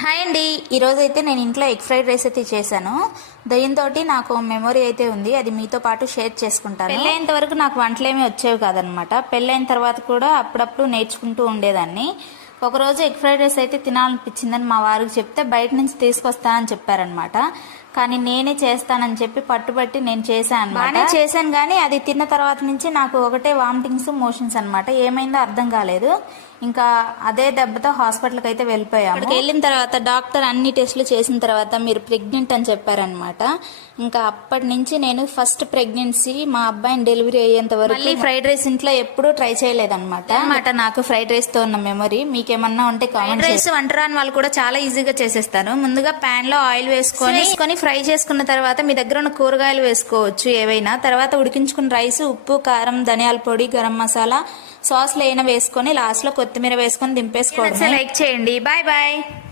Hi అండి, ఈరోజు అయితే నేను ఇంట్లో ఎగ్ ఫ్రైడ్ రైస్ అయితే చేశాను. దీంతో నాకు మెమొరీ అయితే ఉంది, అది మీతో పాటు షేర్ చేసుకుంటాను. పెళ్ళైనంత వరకు నాకు వంటలేమీ వచ్చేవి కాదనమాట. పెళ్ళైన తర్వాత కూడా అప్పుడప్పుడు నేర్చుకుంటూ ఉండేదాన్ని. ఒకరోజు ఎగ్ ఫ్రైడ్ రైస్ అయితే తినాలనిపించిందని మా వారికి చెప్తే బయట నుంచి తీసుకొస్తానని చెప్పారనమాట. కానీ నేనే చేస్తానని చెప్పి పట్టుబట్టి నేను చేశాను. బాగానే చేశాను, కానీ అది తిన్న తర్వాత నుంచి నాకు ఒకటే వామిటింగ్స్, మోషన్స్ అనమాట. ఏమైందో అర్థం కాలేదు. ఇంకా అదే దెబ్బతో హాస్పిటల్కి అయితే వెళ్ళిపోయాము. అక్కడికి వెళ్ళిన తర్వాత డాక్టర్ అన్ని టెస్టులు చేసిన తర్వాత మీరు ప్రెగ్నెంట్ అని చెప్పారనమాట. ఇంకా అప్పటి నుంచి నేను ఫస్ట్ ప్రెగ్నెన్సీ మా అబ్బాయిని డెలివరీ అయ్యేంత వరకు మళ్ళీ ఫ్రైడ్ రైస్ ఇంట్లో ఎప్పుడూ ట్రై చేయలేదన్నమాట. నాకు ఫ్రైడ్ రైస్ తో ఉన్న మెమరీ. మీకేమన్నా ఉంటే కామెంట్. రైస్ వంటరాని వాళ్ళు కూడా చాలా ఈజీగా చేసేస్తాను. ముందుగా ప్యాన్ లో ఆయిల్ వేసుకొని ఫ్రై చేసుకున్న తర్వాత మీ దగ్గర ఉన్న కూరగాయలు వేసుకోవచ్చు ఏవైనా. తర్వాత ఉడికించుకున్న రైస్, ఉప్పు, కారం, ధనియాల పొడి, గరం మసాలా, సాస్లు అయినా వేసుకొని లాస్ట్ లో కొత్తిమీర వేసుకొని దింపేసుకోవడం. లైక్ చేయండి. Bye bye.